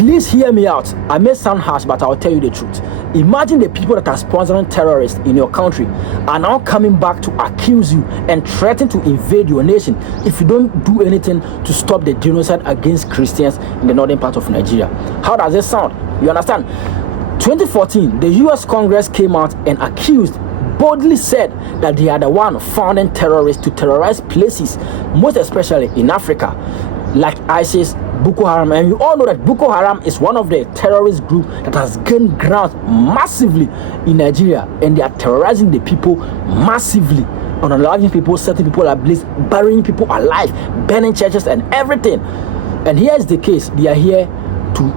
Please hear me out. I may sound harsh, but I'll tell you the truth. Imagine the people that are sponsoring terrorists in your country are now coming back to accuse you and threaten to invade your nation if you don't do anything to stop the genocide against Christians in the northern part of Nigeria. How does this sound? You understand? 2014, the US Congress came out and boldly said that they are the one founding terrorists to terrorize places, most especially in Africa, like ISIS, Boko Haram. And you all know that Boko Haram is one of the terrorist groups that has gained ground massively in Nigeria, and they are terrorizing the people massively, unaliving people, setting people ablaze, burying people alive, burning churches and everything. And here is the case: they are here to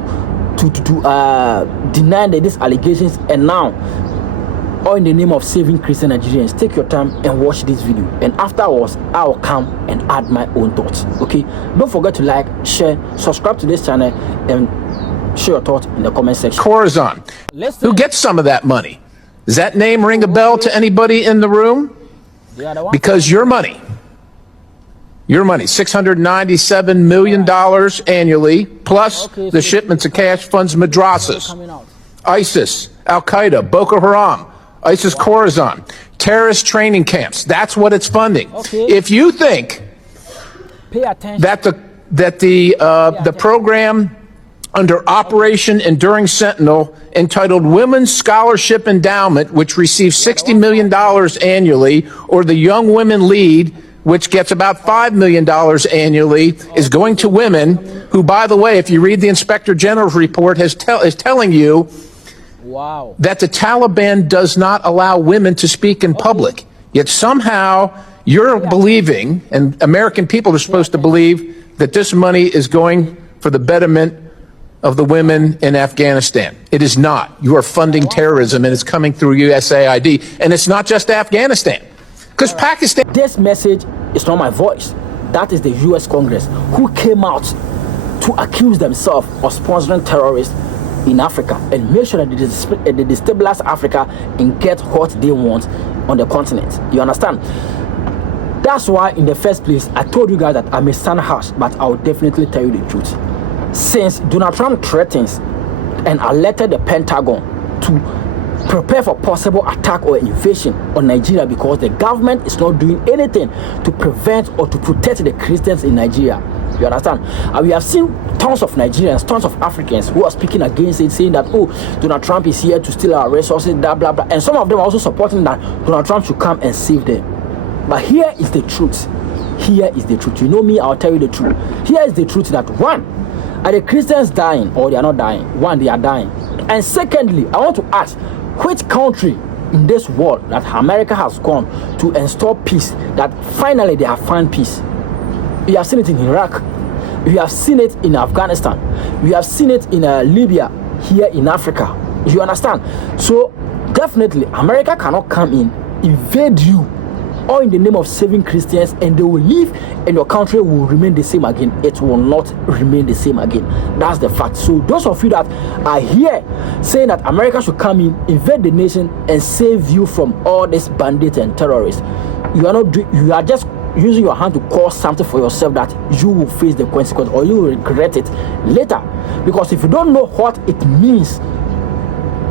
deny these allegations, and now, all in the name of saving Christian Nigerians. Take your time and watch this video, and afterwards I will come and add my own thoughts. Okay, don't forget to like, share, subscribe to this channel, and share your thoughts in the comment section. Corazon, who gets some of that money? Does that name ring a bell to anybody in the room? Because your money, $697 million annually, plus the shipments of cash funds madrasas, ISIS, Al-Qaeda, Boko Haram, ISIS Khorasan, terrorist training camps. That's what it's funding. If you think that the program under Operation Enduring Sentinel, entitled Women's Scholarship Endowment, which receives $60 million annually, or the Young Women Lead, which gets about $5 million annually, is going to women who, by the way, if you read the Inspector General's report, is telling you that the Taliban does not allow women to speak in public. Yet somehow you're believing, and American people are supposed to believe, that this money is going for the betterment of the women in Afghanistan. It is not. You are funding terrorism, and it's coming through USAID. And it's not just Afghanistan. Because Pakistan... This message is not my voice. That is the US Congress, who came out to accuse themselves of sponsoring terrorists in Africa and make sure that they destabilize Africa and get what they want on the continent. You understand? That's why in the first place I told you guys that I may sound harsh, but I will definitely tell you the truth. Since Donald Trump threatens and alerted the Pentagon to prepare for possible attack or invasion on Nigeria because the government is not doing anything to prevent or to protect the Christians in Nigeria. You understand? And we have seen tons of Nigerians, tons of Africans who are speaking against it, saying that, oh, Donald Trump is here to steal our resources, blah, blah, blah. And some of them are also supporting that Donald Trump should come and save them. But here is the truth. Here is the truth. You know me, I'll tell you the truth. Here is the truth that, one, are the Christians dying or they are not dying? One, they are dying. And secondly, I want to ask, which country in this world that America has gone to install peace, that finally they have found peace? We have seen it in Iraq. We have seen it in Afghanistan. We have seen it in Libya, here in Africa. You understand? So definitely America cannot come in, invade you, all in the name of saving Christians, and they will leave and your country will remain the same again. It will not remain the same again. That's the fact. So those of you that are here saying that America should come in, invade the nation and save you from all these bandits and terrorists, you are just using your hand to cause something for yourself that you will face the consequence or you will regret it later. Because if you don't know what it means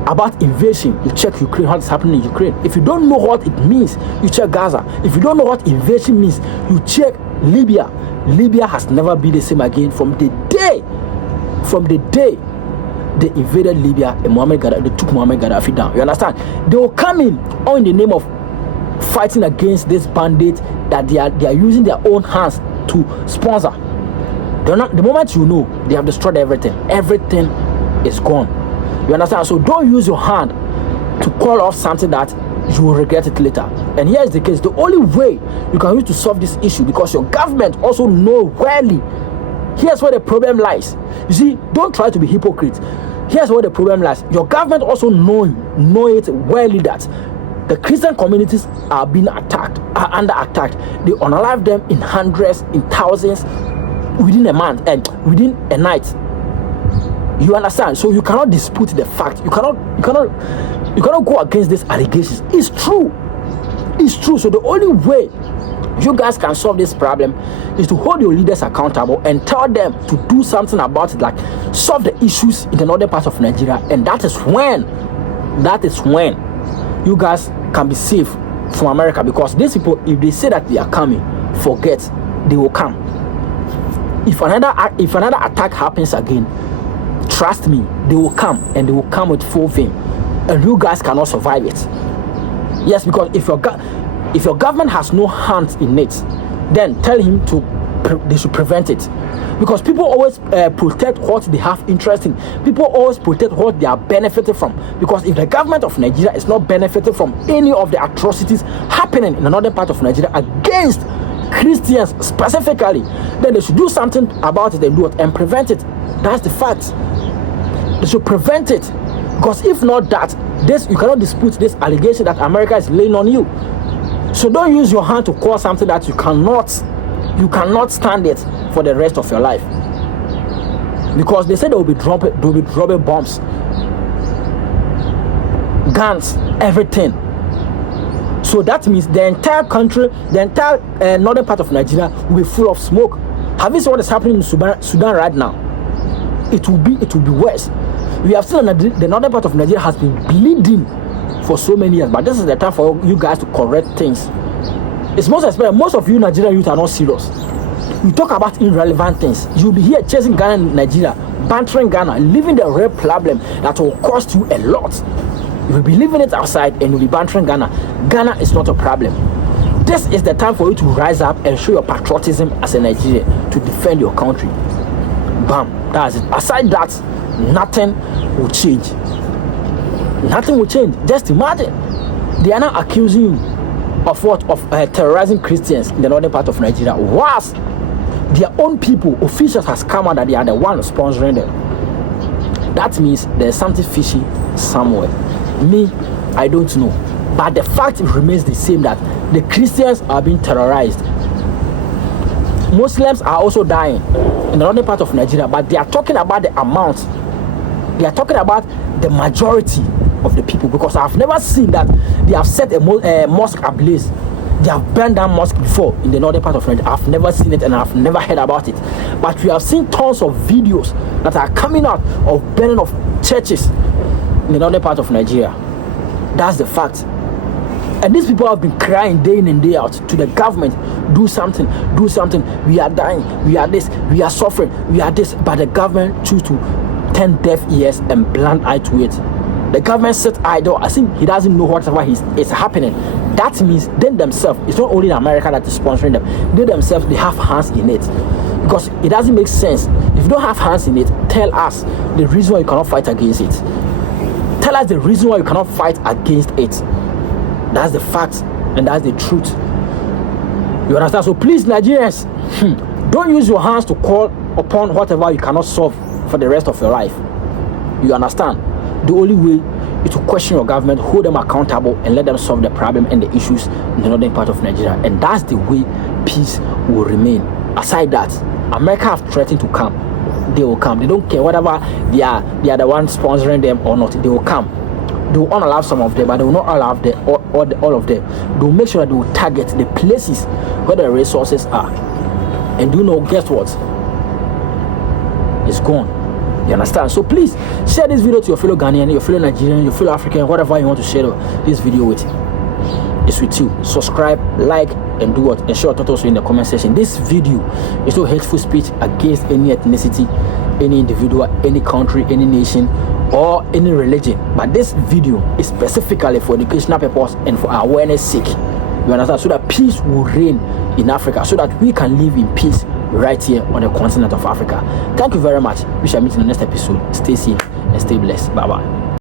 about invasion, you check Ukraine, what is happening in Ukraine. If you don't know what it means, you check Gaza. If you don't know what invasion means, you check Libya. Libya has never been the same again from the day they invaded Libya and they took Muammar Gaddafi down. You understand? They will come in all in the name of fighting against this bandit that they are using their own hands to sponsor. The moment you know, they have destroyed everything. Everything is gone. You understand? So don't use your hand to call off something that you will regret it later. And here is the case. The only way you can use to solve this issue, because your government also know wellly. Here's where the problem lies. You see, don't try to be hypocrite. Here's where the problem lies. Your government also know it wellly that the Christian communities are being attacked, are under attack. They unalive them in hundreds, in thousands, within a month and within a night. You understand? So you cannot dispute the fact. You cannot go against these allegations. It's true. It's true. So the only way you guys can solve this problem is to hold your leaders accountable and tell them to do something about it, like solve the issues in the northern part of Nigeria, and that is when you guys can be safe from America. Because these people, if they say that they are coming, forget, they will come. If another attack happens again, trust me, they will come, and they will come with full vim, and you guys cannot survive it. Yes, because if your government has no hands in it, then tell him they should prevent it. Because people always protect what they have interest in. People always protect what they are benefiting from. Because if the government of Nigeria is not benefiting from any of the atrocities happening in another part of Nigeria against Christians specifically, then they should do something about it and do it and prevent it. That's the fact. They should prevent it. Because if not that, you cannot dispute this allegation that America is laying on you. So don't use your hand to cause something that you cannot stand it for the rest of your life. Because they said they will be dropping bombs, guns, everything. So that means the entire country, the entire northern part of Nigeria will be full of smoke. Have you seen what is happening in Sudan right now? It will be worse. We have seen that the northern part of Nigeria has been bleeding for so many years, but this is the time for you guys to correct things. It's most especially, most of you Nigerian youth are not serious. You talk about irrelevant things. You'll be here chasing Ghana and Nigeria, bantering Ghana, leaving the real problem that will cost you a lot. You'll be leaving it outside and you'll be bantering Ghana. Ghana is not a problem. This is the time for you to rise up and show your patriotism as a Nigerian to defend your country. Bam, that's it. Aside that, nothing will change. Nothing will change. Just imagine, they are now accusing you of what? Of terrorizing Christians in the northern part of Nigeria, whilst their own people, officials, has come out that they are the one sponsoring them. That means there's something fishy somewhere. Me, I don't know, but the fact remains the same, that the Christians are being terrorized. Muslims are also dying in the northern part of Nigeria, but they are talking about the amount. They are talking about the majority of the people, because I've never seen that they have set a mosque ablaze. They have burned down mosque before in the northern part of Nigeria. I've never seen it and I've never heard about it. But we have seen tons of videos that are coming out of burning of churches in the northern part of Nigeria. That's the fact. And these people have been crying day in and day out to the government, do something, do something. We are dying, we are this, we are suffering, we are this. But the government choose to turn deaf ears and blind eye to it. The government sits idle. I think he doesn't know whatever is happening. That means they themselves, it's not only in America that is sponsoring them, they themselves, they have hands in it. Because it doesn't make sense. If you don't have hands in it, tell us the reason why you cannot fight against it. Tell us the reason why you cannot fight against it. That's the fact and that's the truth. You understand? So please, Nigerians, don't use your hands to call upon whatever you cannot solve for the rest of your life. You understand? The only way is to question your government, hold them accountable, and let them solve the problem and the issues in the northern part of Nigeria. And that's the way peace will remain. Aside that, America have threatened to come. They will come. They don't care whatever they are the ones sponsoring them or not. They will come. They will not allow some of them, but they will not allow all of them. They will make sure that they will target the places where the resources are. And do you know, guess what? It's gone. You understand? So please share this video to your fellow Ghanaian, your fellow Nigerian, your fellow African, whatever you want to share this video with. It's with you. Subscribe, like, and do what? And share your thoughts also in the comment section. This video is no hateful speech against any ethnicity, any individual, any country, any nation, or any religion. But this video is specifically for educational purpose and for awareness sake. You understand? So that peace will reign in Africa, so that we can live in peace right here on the continent of Africa. Thank you very much. We shall meet in the next episode. Stay safe and stay blessed. Bye bye.